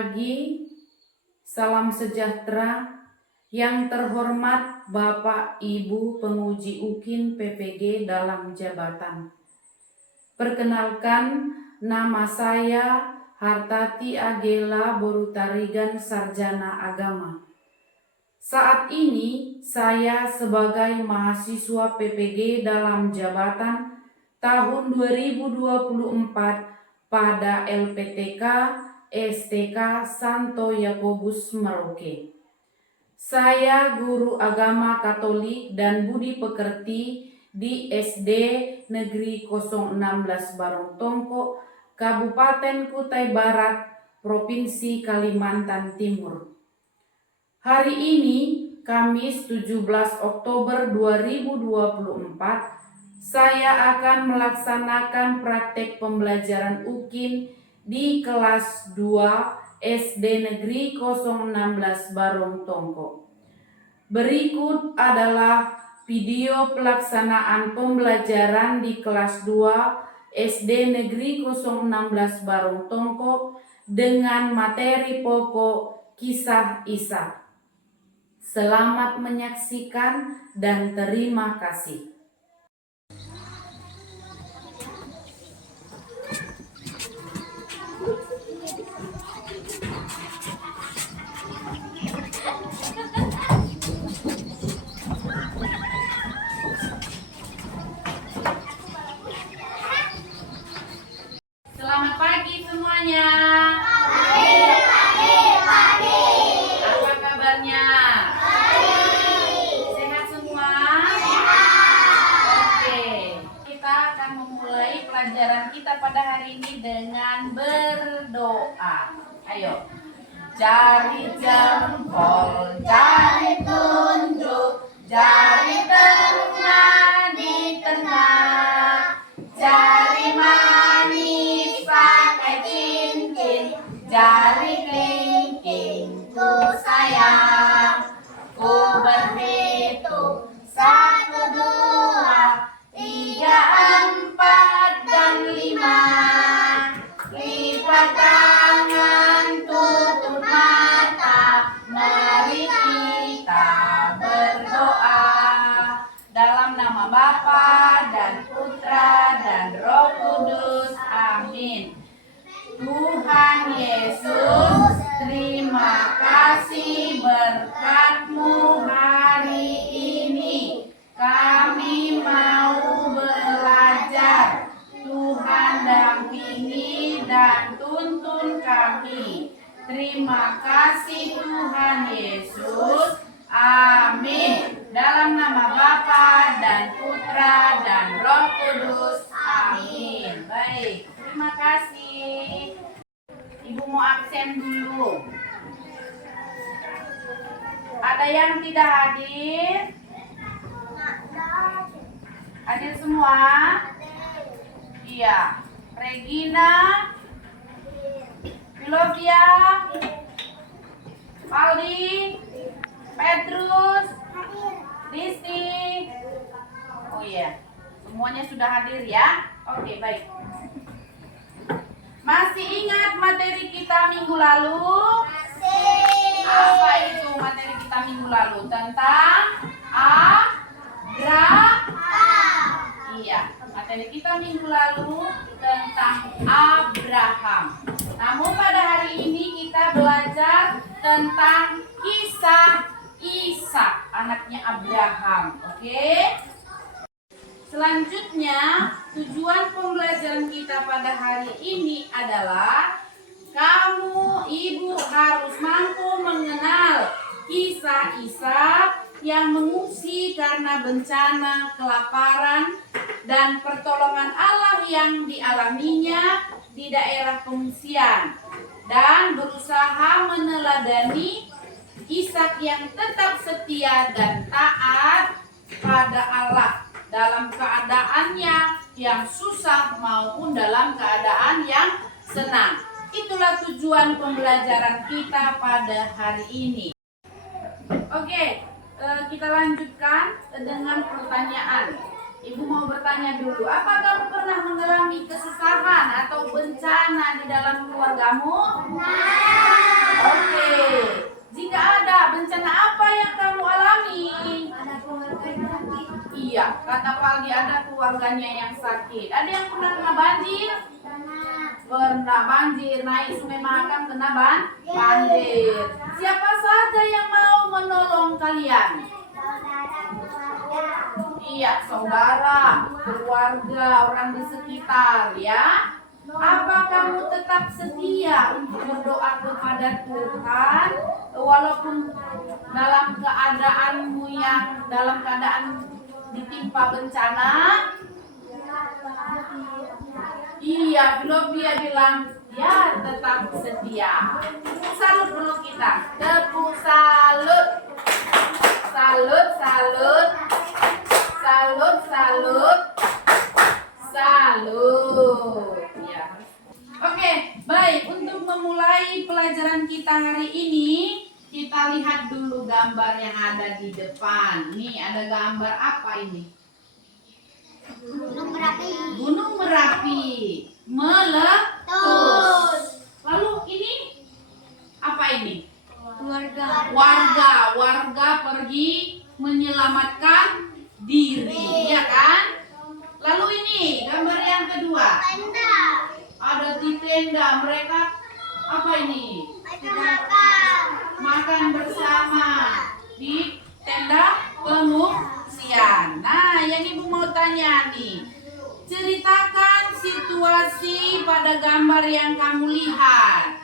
pagi, salam sejahtera. Yang terhormat Bapak Ibu penguji UKIN PPG dalam jabatan. Perkenalkan, nama saya Hartati Agela Borutarigan, Sarjana Agama. Saat ini saya sebagai mahasiswa PPG dalam jabatan tahun 2024 pada LPTK STK Santo Yakobus Merauke. Saya guru agama Katolik dan Budi Pekerti di SD Negeri 016 Barong Tongko, Kabupaten Kutai Barat, Provinsi Kalimantan Timur. Hari ini, Kamis 17 Oktober 2024, saya akan melaksanakan praktek pembelajaran UKIN di kelas 2 SD Negeri 016 Barong Tongko. Berikut adalah video pelaksanaan pembelajaran di kelas 2 SD Negeri 016 Barong Tongko dengan materi pokok Kisah Ishak. Selamat menyaksikan dan terima kasih. Selamat pagi semuanya. Pagi. Apa kabarnya? Sehat semua? Oke. Kita akan memulai pelajaran kita pada hari ini dengan berdoa. Ayo. Jari jempol, jari tunjuk, jari tengah di tengah, jari manis pakai cincin, jari kelingking ku sayang. Ku berhitung 1, 2, 3, 4, dan 5. Lipat tangan, tutup mata, mari kita berdoa. Dalam nama Bapa dan Putra dan Roh Kudus, amin. Tuhan Yesus, terima kasih berkat-Mu hari ini. Kami mau belajar. Tuhan dampingi dan tuntun kami. Terima kasih Tuhan Yesus. Amin. Dalam nama Bapa dan Putra dan Roh Kudus. Amin. Baik, terima kasih. Ibu mau absen dulu. Ada yang tidak hadir? Hadir semua? Iya. Regina, Filovia, Aldi, Petrus, Risti. Oh iya, semuanya sudah hadir ya? Oke, baik. Masih ingat materi kita minggu lalu? Masih. Apa itu materi kita minggu lalu? Tentang Abraham. Iya, materi kita minggu lalu tentang Abraham. Namun pada hari ini kita belajar tentang kisah Ishak, anaknya Abraham. Oke? Selanjutnya, tujuan pembelajaran kita pada hari ini adalah kamu, ibu, harus mampu mengenal kisah Ishak yang mengungsi karena bencana, kelaparan, dan pertolongan Allah yang dialaminya di daerah pengungsian, dan berusaha meneladani Ishak yang tetap setia dan taat pada Allah dalam keadaannya yang susah maupun dalam keadaan yang senang. Itulah tujuan pembelajaran kita pada hari ini. Oke, kita lanjutkan dengan pertanyaan. Ibu mau bertanya dulu, apa kamu pernah mengalami kesusahan atau bencana di dalam keluargamu? Pernah. keluarganya yang sakit. Ada yang pernah kena banjir? Pernah banjir, naik Sungai Mahakam kena banjir. Siapa saja yang mau menolong kalian? Iya, saudara, keluarga, orang di sekitar ya. Apa kamu tetap setia untuk berdoa kepada Tuhan walaupun dalam keadaan ditimpa bencana? Iya, Filopia bilang ya tetap setia. Salut dulu kita. Tepuk salut. Salut, salut. Salut, salut. Salut. Ya. Oke, baik. Untuk memulai pelajaran kita hari ini, kita lihat dulu gambar yang ada di depan. Nih, ada gambar apa ini? Gunung Merapi. Gunung Merapi meletus. Lalu ini apa ini? Warga pergi menyelamatkan diri, ya kan? Lalu ini gambar yang kedua. Tenda. Ada di tenda, mereka apa ini? Makan bersama di tenda pengungsian. Nah, yang ibu mau tanya nih, ceritakan situasi pada gambar yang kamu lihat.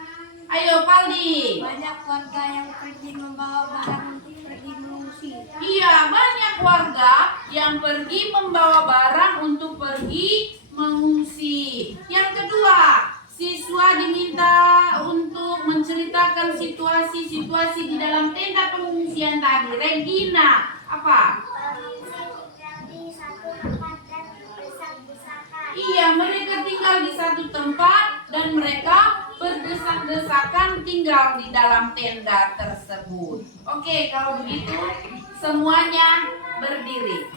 Ayo Paldi. Banyak warga yang pergi membawa barang untuk pergi mengungsi. Iya, banyak warga yang pergi membawa barang untuk pergi mengungsi. Yang kedua, siswa diminta untuk menceritakan situasi-situasi di dalam tenda pengungsian tadi. Regina, apa? Iya, mereka tinggal di satu tempat dan mereka berdesak-desakan tinggal di dalam tenda tersebut. Oke, kalau begitu semuanya berdiri.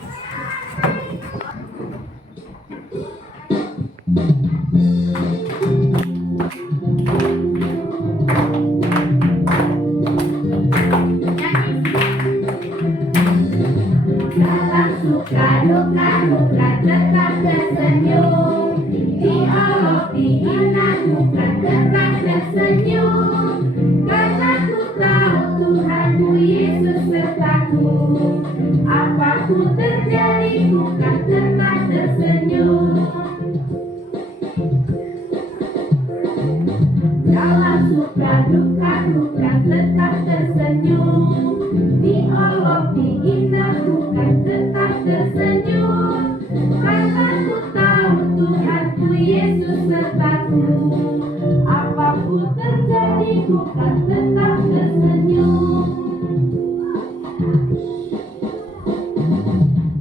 Dalam suka duka bukan tetap tersenyum. Di Allah dihina bukan tetap tersenyum. Karena ku tahu Tuhanku Yesus sertaku. Apapun terjadi bukan tetap tersenyum. Dalam suka duka bukan tetap tersenyum. Di Allah dihina bukan tetap tersenyum. Karena ku tahu Tuhanku Yesus sertaku. Apapun terjadi bukan tetap tersenyum.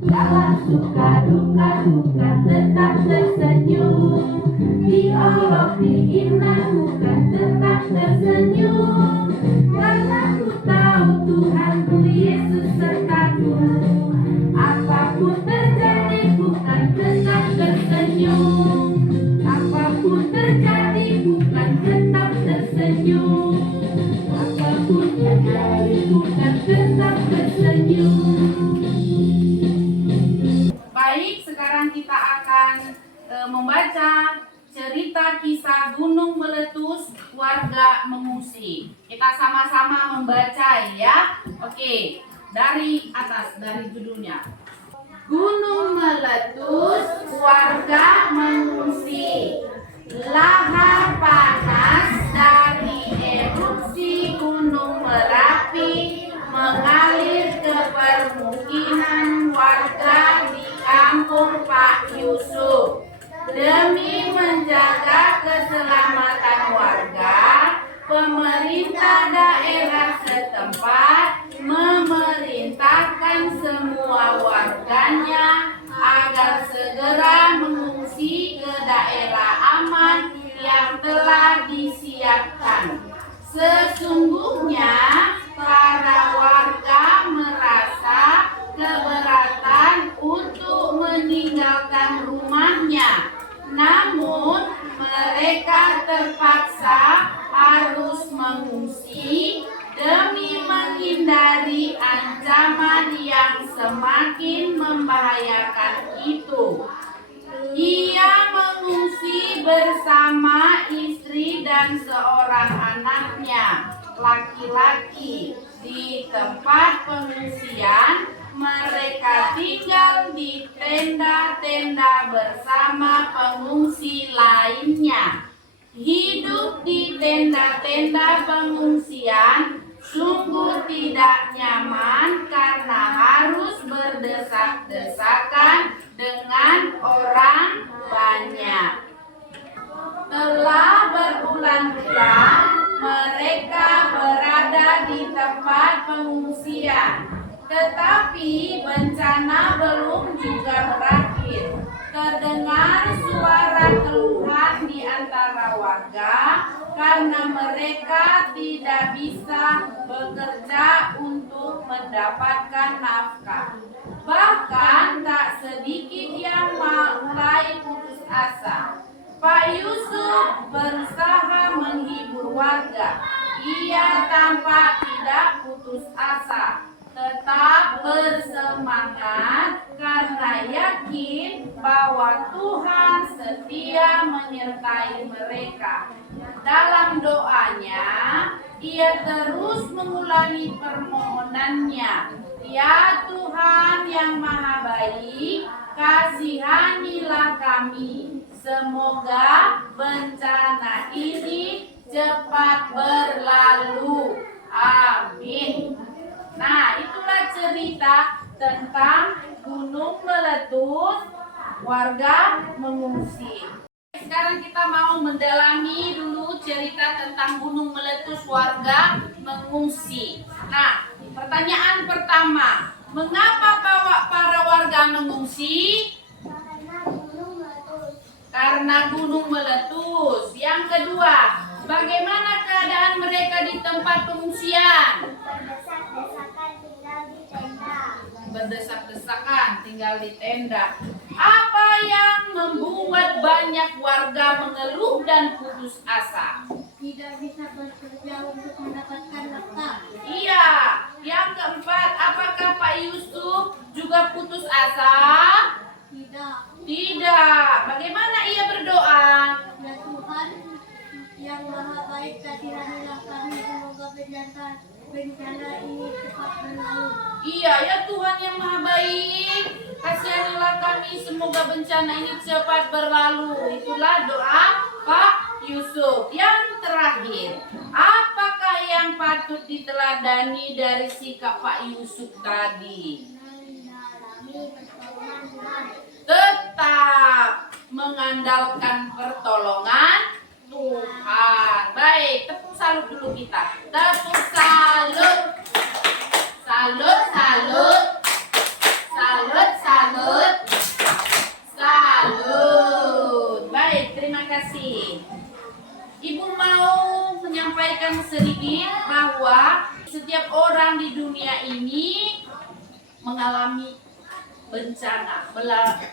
Dalam suka duka bukan tetap tersenyum. Di Allah dihina bukan tetap tersenyum. Karena ku tahu Tuhanku Yesus sertaku. Apapun terjadi bukan tetap tersenyum. Apapun terjadi bukan tetap tersenyum. Apapun terjadi bukan tetap tersenyum. Baik, sekarang kita akan membaca cerita kisah gunung meletus, warga mengungsi. Kita sama-sama membaca ya. Oke, dari atas, dari judulnya. Gunung meletus, warga mengungsi. Lahar panas dari erupsi Gunung Merapi mengalir ke permukiman warga di kampung Pak Yusuf. Demi menjaga keselamatan warga, pemerintah daerah setempat memerintahkan semua warganya agar segera mengungsi ke daerah aman yang telah disiapkan. Sesungguhnya para warga merasa keberatan untuk meninggalkan rumahnya, namun mereka terpaksa harus mengungsi demi menghindari ancaman yang semakin membahayakan itu. bersama istri dan seorang anaknya laki-laki. Di tempat pengungsian, mereka tinggal di tenda-tenda bersama pengungsi lainnya. Hidup di tenda-tenda pengungsian sungguh tidak nyaman karena harus berdesak-desakan dengan orang banyak. Telah berbulan-bulan mereka berada di tempat pengungsian, tetapi bencana belum juga berakhir. Terdengar suara keluhan di antara warga karena mereka tidak bisa bekerja untuk mendapatkan nafkah. Bahkan tak sedikit yang mulai putus asa. Pak Yusuf berusaha menghibur warga. Ia tampak tidak putus asa, tetap bersemangat karena yakin bahwa Tuhan setia menyertai mereka. Dalam doanya, ia terus mengulangi permohonannya. Ya Tuhan yang Maha Baik, kasihanilah kami. Semoga bencana ini cepat berlalu. Amin. Nah, itulah cerita tentang gunung meletus, warga mengungsi. Sekarang kita mau mendalami dulu cerita tentang gunung meletus, warga mengungsi. Nah, pertanyaan pertama, mengapa para warga mengungsi? Karena gunung meletus. Yang kedua, bagaimana keadaan mereka di tempat pengungsian? Berdesak-desakan tinggal di tenda. Apa yang membuat banyak warga mengeluh dan putus asa? Tidak bisa bekerja untuk mendapatkan nafkah. Iya. Yang keempat, apakah Pak Yusuf juga putus asa? Tidak. Tidak. Bagaimana ia berdoa? Ya Tuhan yang Maha Baik, kasihanilah kami. Semoga bencana ini cepat berlalu. Iya, ya Tuhan yang Maha Baik, kasihanilah kami, semoga bencana ini cepat berlalu. Itulah doa Pak Yusuf. Yang terakhir, apakah yang patut diteladani dari sikap Pak Yusuf tadi? Tetap mengandalkan pertolongan Tuhan. Baik, tepuk salut dulu kita. Tepuk salut. Salut, salut. Salut, salut. Salut. Baik, terima kasih. Ibu mau menyampaikan sedikit bahwa setiap orang di dunia ini mengalami bencana,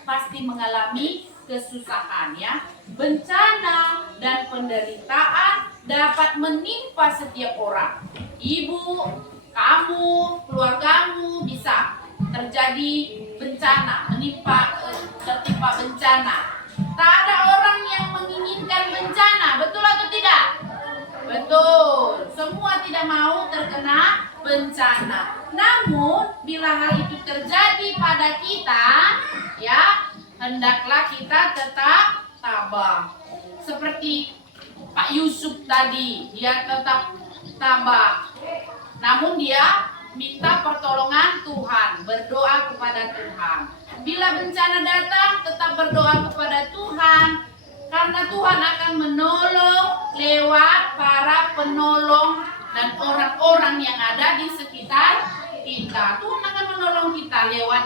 pasti mengalami kesusahan ya. Bencana dan penderitaan dapat menimpa setiap orang. Ibu, kamu, keluargamu bisa terjadi bencana, tertimpa bencana. Tak ada orang yang menginginkan bencana, betul atau tidak? Betul. Semua tidak mau terkena bencana. Namun bila hal itu terjadi pada kita, ya, hendaklah kita tetap tabah. Seperti Pak Yusuf tadi, dia tetap tabah. Namun dia minta pertolongan Tuhan, berdoa kepada Tuhan. Bila bencana datang, tetap berdoa kepada Tuhan, karena Tuhan akan menolong lewat para penolong dan orang-orang yang ada di sekitar kita. Tuhan akan menolong kita lewat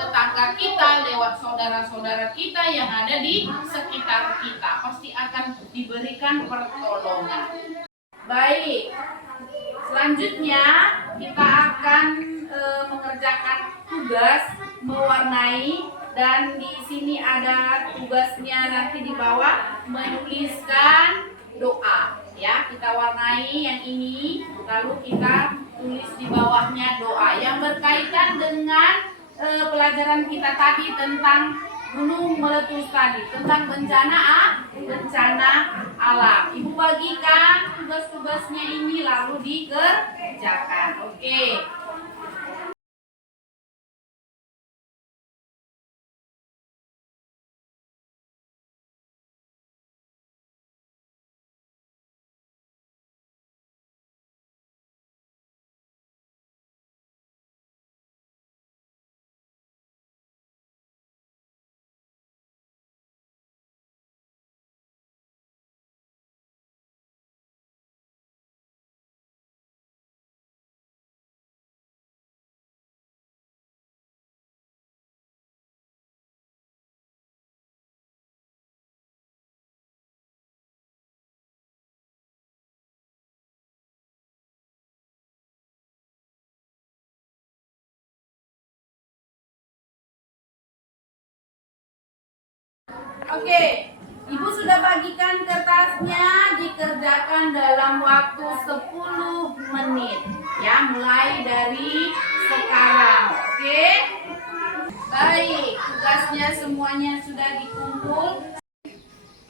tetangga kita, lewat saudara-saudara kita yang ada di sekitar kita. Pasti akan diberikan pertolongan. Baik, selanjutnya kita akan mengerjakan tugas mewarnai, dan di sini ada tugasnya nanti di bawah menuliskan doa. Ya, kita warnai yang ini, lalu kita tulis di bawahnya doa yang berkaitan dengan pelajaran kita tadi tentang gunung meletus tadi tentang bencana alam. Ibu bagikan tugas-tugasnya ini lalu dikerjakan. Oke. Oke, Ibu sudah bagikan kertasnya, dikerjakan dalam waktu 10 menit. Ya, mulai dari sekarang. Oke? Baik, tugasnya semuanya sudah dikumpul.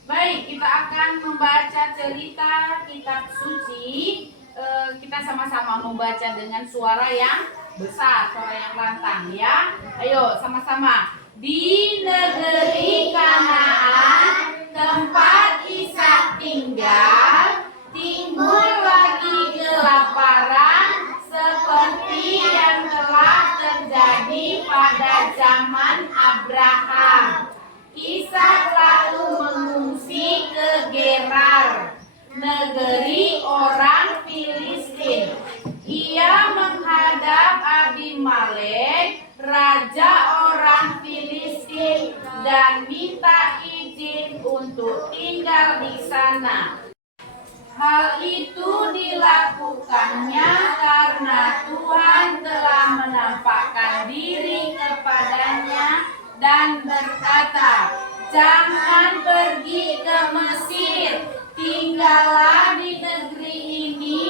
Baik, kita akan membaca cerita kitab suci. Kita sama-sama membaca dengan suara yang besar, suara yang lantang ya. Ayo, sama-sama. Di negeri Kanaan, tempat Ishak tinggal, timbul lagi kelaparan seperti yang telah terjadi pada zaman Abraham. Ishak lalu mengungsi ke Gerar, negeri orang Filistin. Ia menghadap Abimelek, raja orang Filistin, dan minta izin untuk tinggal di sana. Hal itu dilakukannya karena Tuhan telah menampakkan diri kepadanya dan berkata, "Jangan pergi ke Mesir, tinggallah di negeri ini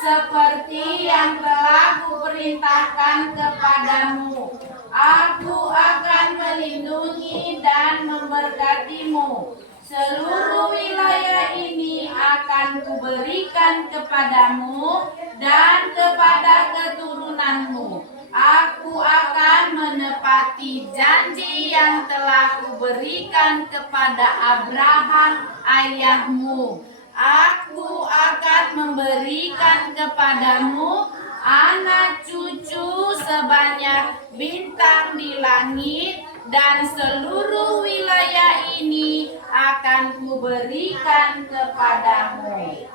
seperti yang telah kuperintahkan kepadamu. Aku akan melindungi dan memberkatimu. Seluruh wilayah ini akan kuberikan kepadamu dan kepada keturunanmu. Aku akan menepati janji yang telah kuberikan kepada Abraham ayahmu. Aku akan memberikan kepadamu anak cucu sebanyak bintang di langit, dan seluruh wilayah ini akan kuberikan kepadamu.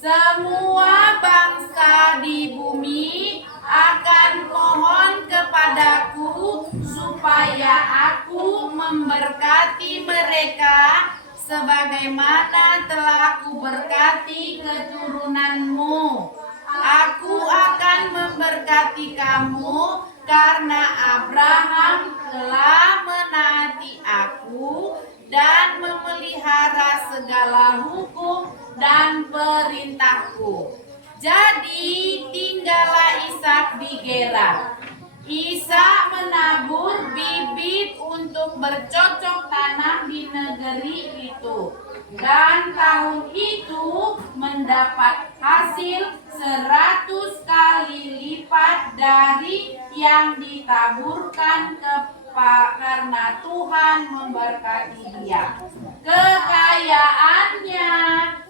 Semua bangsa di bumi akan mohon kepadaku supaya aku memberkati mereka sebagaimana telah kuberkati keturunanmu. Aku akan memberkati kamu karena Abraham telah menaati aku dan memelihara segala hukum dan perintahku. Jadi tinggallah Ishak di Gerar. Ishak menabur bibit untuk bercocok tanam di negeri itu, dan tahun itu mendapat hasil 100 kali lipat dari yang ditaburkan karena Tuhan memberkati dia. Kekayaannya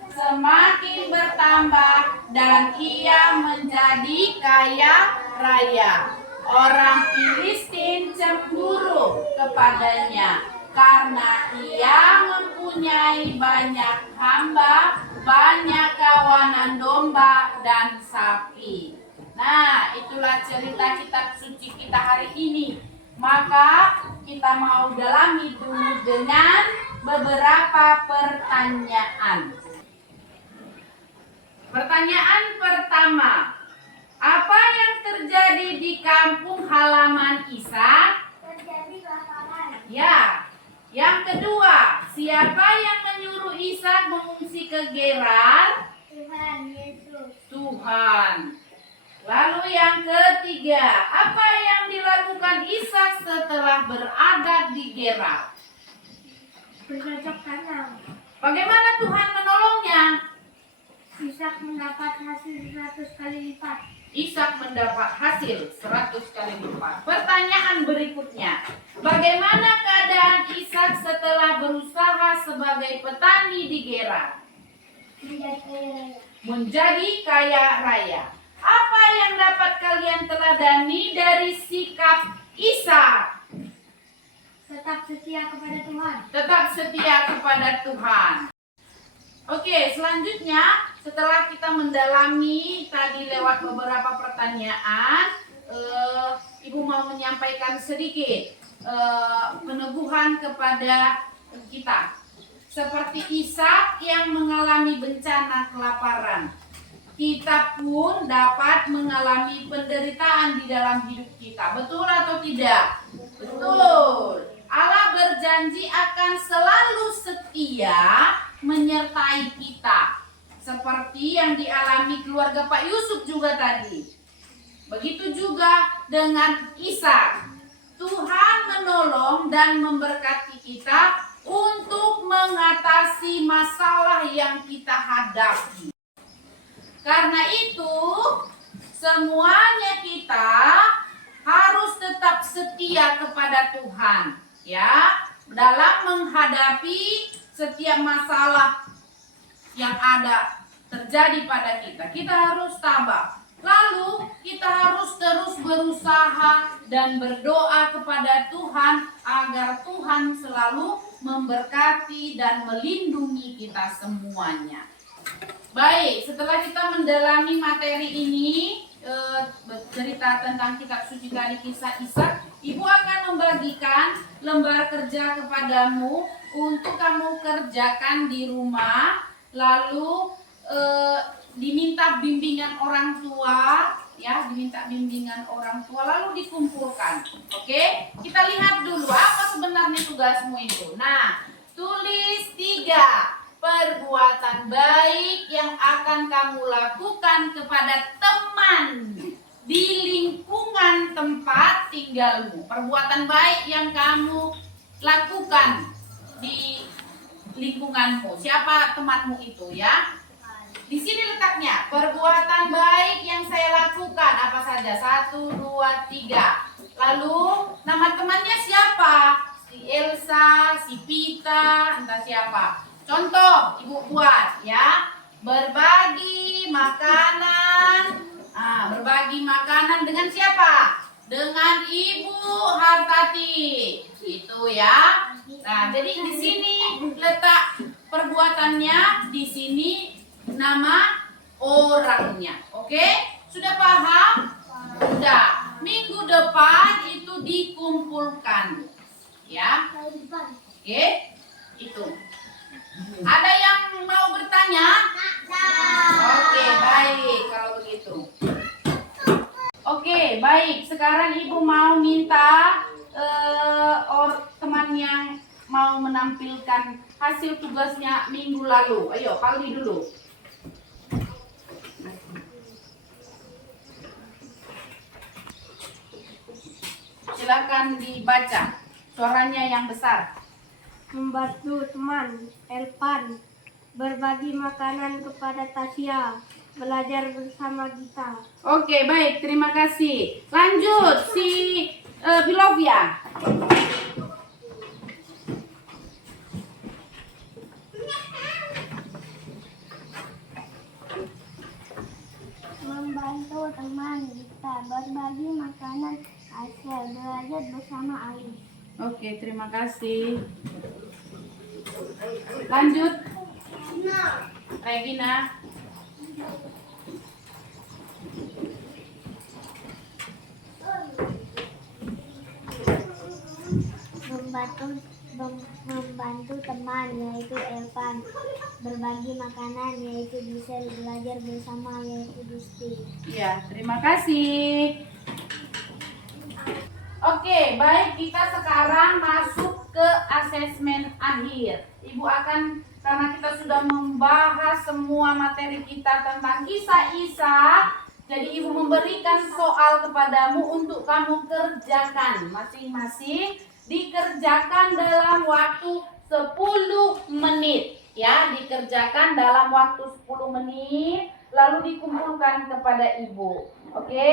semakin bertambah dan ia menjadi kaya raya. Orang Filistin cemburu kepadanya karena ia mempunyai banyak hamba, banyak kawanan domba dan sapi. Nah, itulah cerita kitab suci kita hari ini. Maka kita mau dalami dulu dengan beberapa pertanyaan. Pertanyaan pertama, apa yang terjadi di kampung halaman Ishak? Terjadi kelaparan. Ya. Yang kedua, siapa yang menyuruh Ishak mengungsi ke Gerar? Tuhan Yesus. Tuhan. Lalu yang ketiga, apa yang dilakukan Ishak setelah berada di Gerar? Bercocok tanam. Bagaimana Tuhan menolongnya? Ishak mendapat hasil 100 kali lipat. Ishak mendapat hasil 100 kali lipat. Pertanyaan berikutnya, bagaimana keadaan Ishak setelah berusaha sebagai petani di Gerar? Menjadi kaya raya. Apa yang dapat kalian teladani dari sikap Ishak? Tetap setia kepada Tuhan. Tetap setia kepada Tuhan. Oke, selanjutnya setelah kita mendalami tadi lewat beberapa pertanyaan, Ibu mau menyampaikan sedikit peneguhan kepada kita. Seperti Ishak yang mengalami bencana kelaparan, kita pun dapat mengalami penderitaan di dalam hidup kita. Betul atau tidak? Betul. Allah berjanji akan selalu setia menyertai kita. Seperti yang dialami keluarga Pak Yusuf juga tadi. Begitu juga dengan Ishak. Tuhan menolong dan memberkati kita untuk mengatasi masalah yang kita hadapi. Karena itu, semuanya kita harus tetap setia kepada Tuhan, ya, dalam menghadapi setiap masalah yang ada terjadi pada kita. Kita harus tabah. Lalu kita harus terus berusaha dan berdoa kepada Tuhan agar Tuhan selalu memberkati dan melindungi kita semuanya. Baik, setelah kita mendalami materi ini, cerita tentang kitab suci tadi kisah Ishak, Ibu akan membagikan lembar kerja kepadamu untuk kamu kerjakan di rumah, lalu diminta bimbingan orang tua, ya, diminta bimbingan orang tua, lalu dikumpulkan. Oke, kita lihat dulu apa sebenarnya tugasmu itu. Nah, tulis 3 perbuatan baik yang akan kamu lakukan kepada teman di lingkungan tempat tinggalmu. Perbuatan baik yang kamu lakukan di lingkunganmu. Siapa temanmu itu, ya? Di sini letaknya, perbuatan baik yang saya lakukan apa saja? 1, 2, 3. Lalu nama temannya siapa? Si Elsa, si Pita, entah siapa. Contoh, Ibu buat, ya. Berbagi makanan. Berbagi makanan dengan siapa? Dengan Ibu Hartati. Itu ya. Nah, jadi di sini letak perbuatannya, di sini nama orangnya. Oke? Sudah paham? Sudah. Minggu depan itu dikumpulkan. Ya. Oke? Itu. Ada yang mau bertanya? Oke, baik kalau begitu. Oke, baik. Sekarang Ibu mau minta teman yang mau menampilkan hasil tugasnya minggu lalu. Ayo, Paldi dulu. Silakan dibaca. Suaranya yang besar. Membantu teman, Elpan. Berbagi makanan kepada Tasya. Belajar bersama Gita. Oke, baik. Terima kasih. Lanjut, si Bilovia. Membantu teman Gita. Berbagi makanan Tasya. Belajar bersama Ali. Oke, terima kasih. Lanjut, Regina. Membantu teman yaitu Elvan, berbagi makanan yaitu Gisel, belajar bersama yaitu Gusti. Ya, terima kasih. Oke, baik, kita sekarang masuk ke asesmen akhir. Ibu akan, karena kita sudah membahas semua materi kita tentang kisah Ishak, Jadi ibu memberikan soal kepadamu untuk kamu kerjakan. Masing-masing dikerjakan dalam waktu 10 menit. Ya, dikerjakan dalam waktu 10 menit. Lalu dikumpulkan kepada ibu. Oke?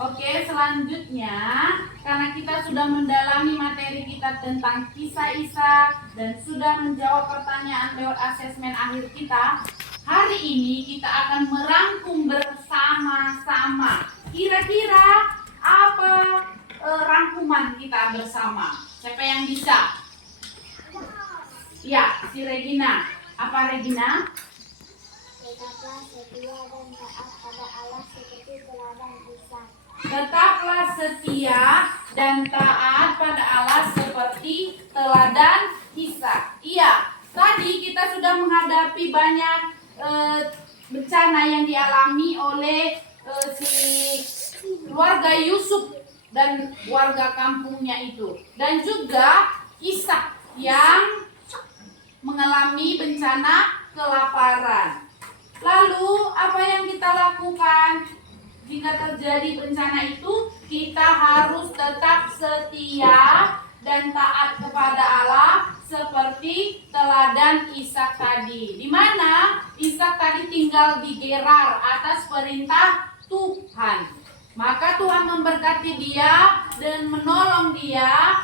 Oke, selanjutnya karena kita sudah mendalami materi kita tentang kisah Isa dan sudah menjawab pertanyaan lewat asesmen akhir kita, hari ini kita akan merangkum bersama-sama. Kira-kira apa rangkuman kita bersama? Siapa yang bisa? Ya, si Regina. Apa Regina? Tetaplah setia dan taat pada Allah seperti teladan Isa. Tetaplah setia dan taat pada Allah seperti teladan Isa. Iya, tadi kita sudah menghadapi banyak bencana yang dialami oleh si keluarga Yusuf dan warga kampungnya itu. Dan juga Ishak yang mengalami bencana kelaparan. Lalu apa yang kita lakukan jika terjadi bencana itu? Kita harus tetap setia dan taat kepada Allah seperti teladan Ishak tadi. Di mana Ishak tadi tinggal di Gerar atas perintah Tuhan. Maka Tuhan memberkati dia dan menolong dia.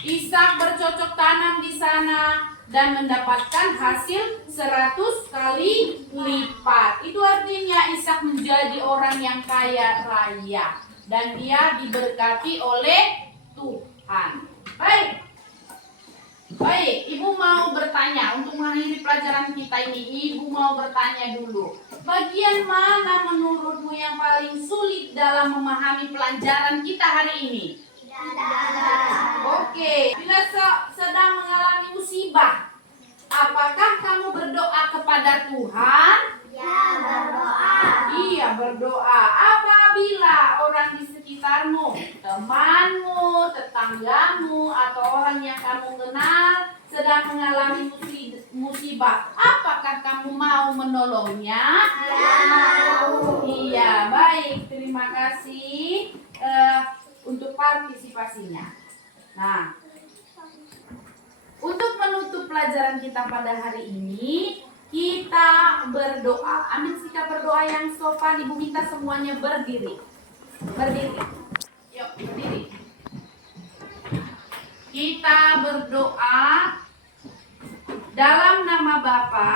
Ishak bercocok tanam di sana dan mendapatkan hasil 100 kali lipat. Itu artinya Ishak menjadi orang yang kaya raya dan dia diberkati oleh Tuhan. Baik. Baik, Ibu mau bertanya untuk mengakhiri pelajaran kita ini. Ibu mau bertanya dulu. Bagian mana menurutmu yang paling sulit dalam memahami pelajaran kita hari ini? Oke, bila sedang mengalami musibah, apakah kamu berdoa kepada Tuhan? Ya, berdoa. Iya, berdoa. Apabila orang di sekitarmu, temanmu, tetanggamu, atau orang yang kamu kenal sedang mengalami musibah, apakah kamu mau menolongnya? Ya, mau. Iya, baik. Terima kasih untuk partisipasinya. Nah, untuk menutup pelajaran kita pada hari ini, kita berdoa. Ambil sikap berdoa yang sopan. Ibu minta semuanya berdiri. Berdiri. Yuk, berdiri. Kita berdoa dalam nama Bapa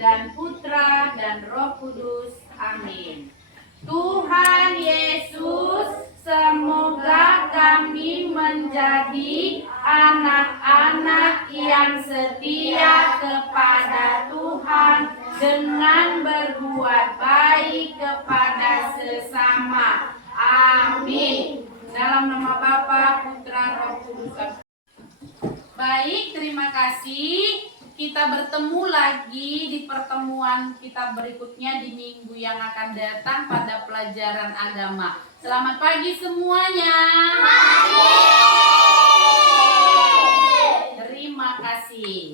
dan Putra dan Roh Kudus. Amin. Tuhan Yesus, semoga kami menjadi anak-anak yang setia kepada Tuhan dengan berbuat baik kepada sesama. Amin. Dalam nama Bapa, Putra, Roh Kudus. Baik, terima kasih. Kita bertemu lagi di pertemuan kita berikutnya di minggu yang akan datang pada pelajaran agama. Selamat pagi semuanya. Terima kasih.